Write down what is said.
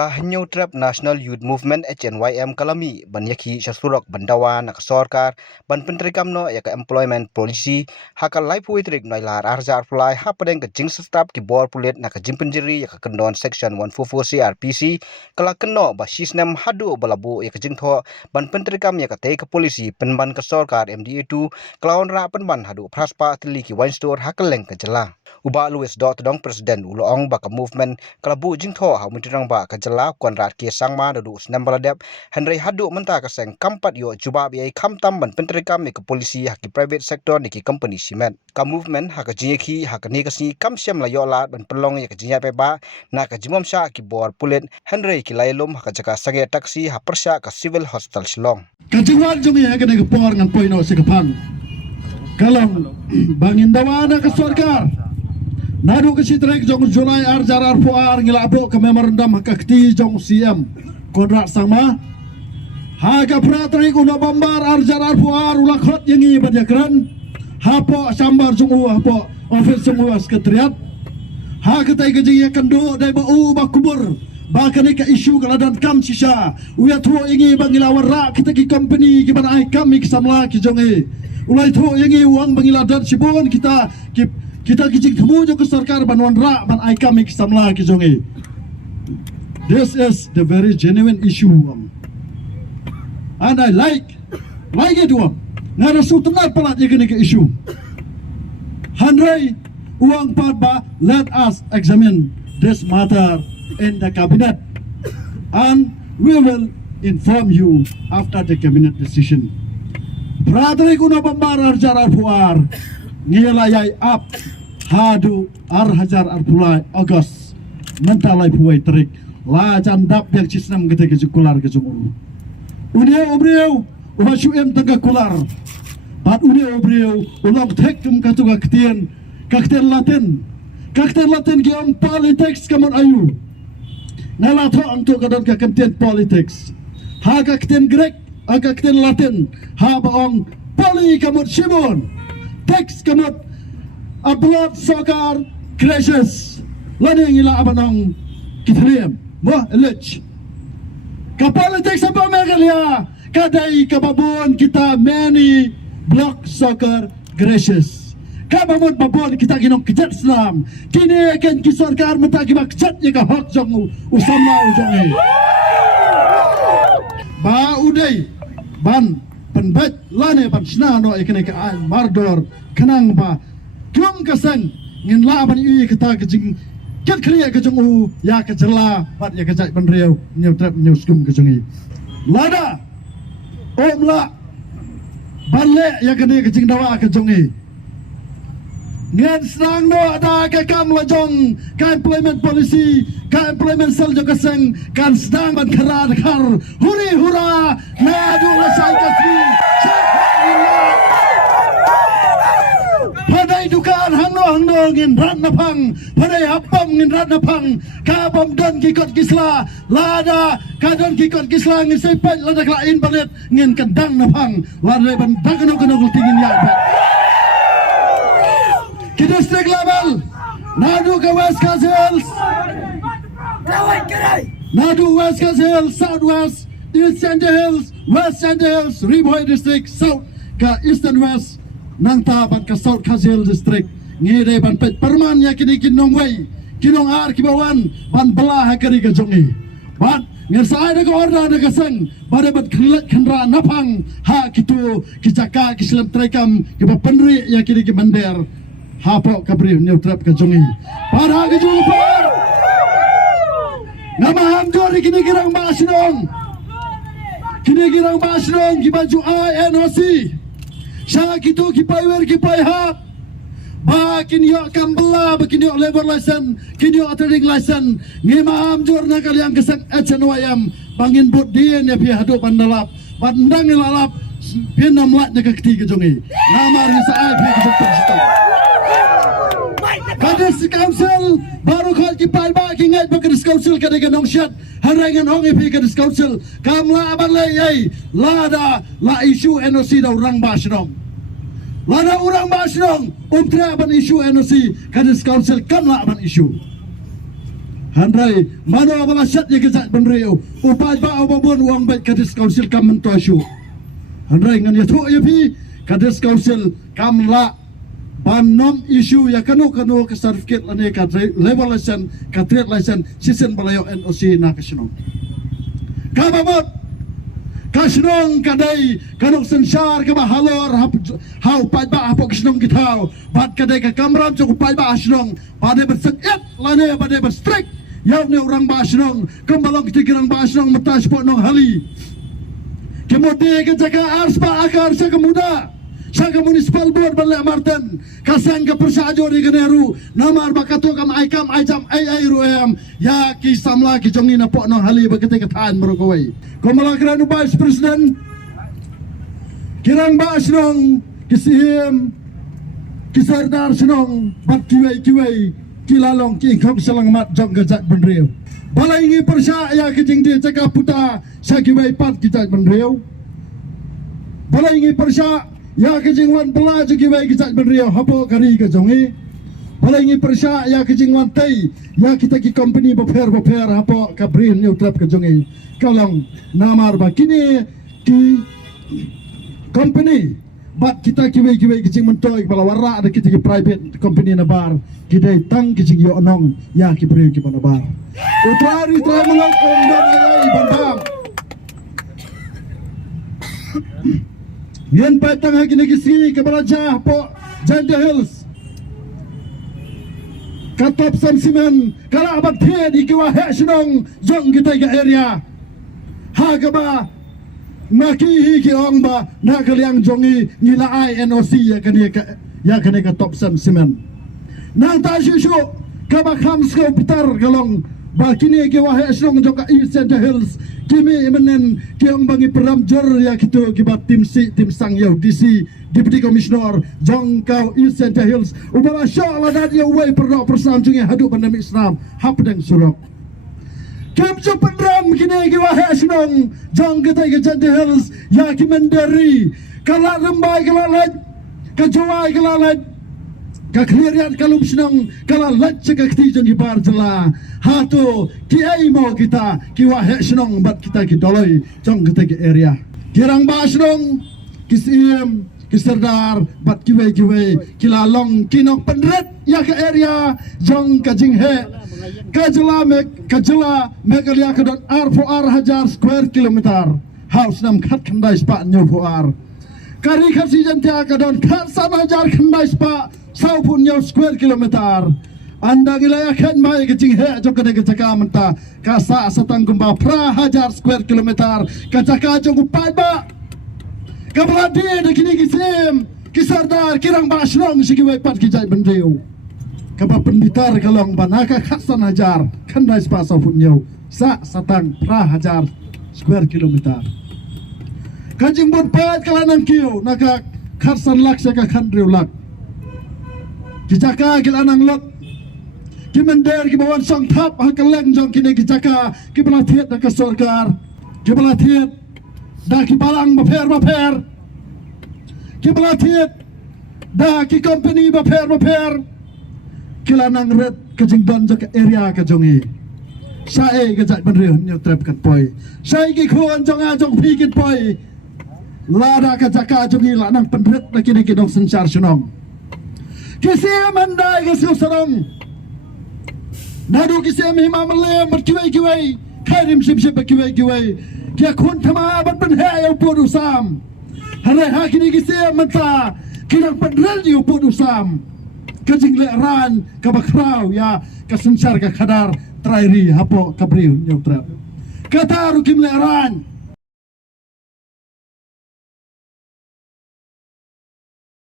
Kahnya Trap National Youth Movement HNYM kalami banyaki syasurak bandawan nak sorkar ban pentrikam no ya ka employment policy hakal life witrik noilar arjar fly hapadeng ke jing stap ki bor pulit nak jing penjiri ya ka kendon section 144 CRPC kala keno ba sisnem hadu balabu ya ka jing tho ban pentrikam ya ka te ke polisi penban ke sorkar MDA2 kelawan ra penban hadu praspa tili ki wine store hakal leng ke jela uba Louis dot dong presiden uloong ba ka movement kalabu jing tho ha mutirang ba ka jela konrat ke sangma dadu senam baladep Henry hadu menta ka seng kampat yo juba bi kamtam ban pentrikam ke polisi haki private sector niki company cement ka movement haka jinki haka ni kasi kamsiam la yo la ban pelong ya ka jinya pe ba na ka jimom sha ki bor pulit Henry ki lailum haka jaka sange taksi ha persya ka civil hospital Shillong kajiwan jong ya ka ne por ngan poino se kapang kalang bangin dawana ka sorkar nadu ke sitrek jong Julai arjar arpuar ngila abo ke memorandum hakakti jong CM kodrak sama haga pratrik una bambar arjar arpuar ulakhot yangi badjakran hapo sambar jong hapo office jong sekretariat haga tai ke jing kendo dai ba bakubur bakane ka isu kaladan kam sisa uya tho yangi bangila warra kita ki company ki ban ai kam ki samla ki jonge ulai tho yangi uang bangila dan sibon kita kijing temu jo ke sarkar banwan ra ban ai kami samla ki jonge. This is the very genuine issue and I like it ngara sutunar palat ye ke issue handrai uang ba let us examine this matter in the cabinet and we will inform you after the cabinet decision. Pradri kuna bambar arjar arpuar ngilayai up hadu hajar arpulai August mentalai puai terik la jandap yang cisnam gede kejukular kejumuru unia obreu ubashu em tengah kular bat unia obreu ulang tekum katuga ketien kakten latin ki om politics kamon ayu nalato angto kadon ka ketien politics ha kakten grek aga kakten latin ha baong poli kamon shimon text kamot a blood soccer crashes laning ila abanong kitriem mo elech ka politics apa megalia kadai kababon kita many block soccer crashes kababon babon kita ginong kecet Islam kini akan kisorkar mata ki bakcet ya ka hak jong usama ujong ba udai ban penbat lane pan snano ikene ka mardor kenang ba kum kasang ngin la ban yu kita kejing ket kriya kejung ya kejela bat ya kejai ban riau nyau trap nyau skum kejungi lada omla balle ya kene kejing dawa kejungi ngin snang no ada ka kam lajong ka employment policy ka employment sel jo kasang kan sedang ban khara khar huri hura na du la sai kasri padai dukan hangno ngin rat napang padai hapam ngin rat napang ka bom don kikot kisla lada ka don kikot kisla ngin sai pat lada klain balet ngin kendang napang lada ban dagno keno tingin ya ki district level nadu ka West Coast Hills nadu West Coast Hills Southwest East Central Hills West Central Hills Riboy District South ka Eastern West nang taban ka South Kazil District ngide ban pet perman ya kini kinong way kinong ar kibawan ban belah kari ka jongi ban ngir sai da orda da kasang bare bat khandra napang ha kitu kijaka kislam trekam kiba penri ya kini ki mander hapo kabri neutrap ka jongi para ka jongi par nama hamjor kini girang basnong ki baju INOC Sya kitu kipai wer kipai hak ba kinyo kambela ba kinyo labor license kinyo trading license ngimam jor na kaliang kesang HNYM bangin bot dien ya pi hadu pandalap pandang lalap pian namlat na kakti ke jongi nama risa ai pi ke situ Kadis council baru khol kipai ba kingai ba kadis council kadang nong syat harangan hong pi kadis council kamla abalai ai lada la isu NOC da urang basnong lada urang basnong umtra ban isu NOC kadis council kamla ban isu Handrai mano balasat ya kejat benriu upai ba babon uang baik kadis kausil kam mentua syu handrai ngan ya tho ya pi kadis kausil kam la banom isu ya kanu ke certificate lane ka level license ka trade license sisen balayo NOC na kasino kamamot kasnong kadai kanok sensar ke bahalor hau pai ba apa kasnong kitau bat kadai ka kamram cukup pai ba asnong pada bersekat lane pada berstrik yaw ne orang ba asnong kembalong kita ba asnong metas po nong hali kemudian ke jaga arspa akar sa kemuda sa municipal board balai marten kasang ke persajo di Ganeru namar bakato kam aikam aijam ai ruem ya ki samla ki jongi na po nong hali bagate katan merokoi komala kerana vice president kirang ba asnong kisihim kisardar senong bat kiwai kilalong ki khok selang mat jong gajat benriu balai ngi persya ya kijing dia cakap puta sa kiwai pat kijat benriu balai ngi persya ya kijing wan pela kiwai kijat benriu hapo kari ke jongi balai ngi persya ya kijing wan tai ya kita ki company boper hapo kabrin new trap ke jongi kalong namar ba kini ki company bat kita kiwai kicing mentoi kepala warak ada kita ki private company na bar kita tang kicing yo onong ya ki priu ki mana bar utrari tramelang om dan ayai bandam yen patang ha kini kisi kepala jah po Janda Hills katop samsimen kala abad the di kiwa he senong jong kita ke area ha kaba maki ki ong ba na kaliang jongi ngila ai NOC ya kene ka top sam simen nang ta shu ka ba kham sko pitar galong ba kini ki wa he snong joka East Center Hills kimi imenen ki ong bangi peram jor ya kitu ki ba tim sang yo DC Deputy Commissioner jong kau East Center Hills ubala sha la dat yo way perdo persam jungi hadu pandemi Islam hapdeng surok Kem pendram kini kiwa hesnong jong kita ke Janda Hills ya kimendari kala rembai kala laj kajwai kala laj ka cleariat kalum senong kala laj ceka kti jong bar jela hatu ki ai mo kita kiwa hesnong bat kita ki doloi jong kita ke area kirang basnong kisim kiserdar bat kiwe kilalong kinok pendret ya ke area jong kajing he kajla megalia kadot R4R hajar square kilometer house nam khat khandai spa nyu 4R kari khasi jantia kadon khat 7,000 khandai spa sau pun nyu square kilometer anda gilaya khat mai kajing he jong kade kachaka menta kasa satang gumba pra hajar square kilometer kachaka jong pai ba kabladi de kini kisim kisardar kirang basrong sikiwai pat kijai benriu kaba penditar kalong banaka khasan hajar khandai spa safunyo sa satang pra hajar square kilometer kajing bon pat kalanan kiu naka khasan lak saka khandriu lak kijaka kilanang lak kimender kibawan song thap hakaleng jong kini kijaka kibala thiet naka sarkar kibala thiet da kibalang baper kibala thiet da ki company baper kilanang red kajing don jaka area ka jongi sae ka jat benriu nyu trap kat poi sai ki khon jonga jong phi kit poi lada ka jaka jongi lanang penret na kini kidong sensar sunong kisi mandai ka sarong nadu kisi hima male mat kiwai khairim sip kiwai kia khun thama ban ban he yo podu sam hare ha kini kisi manta kinang penret yo podu sam kajing le ran ka bakrau ya ka sensar ka khadar trairi hapo kabriu nyu trap kata rukim le ran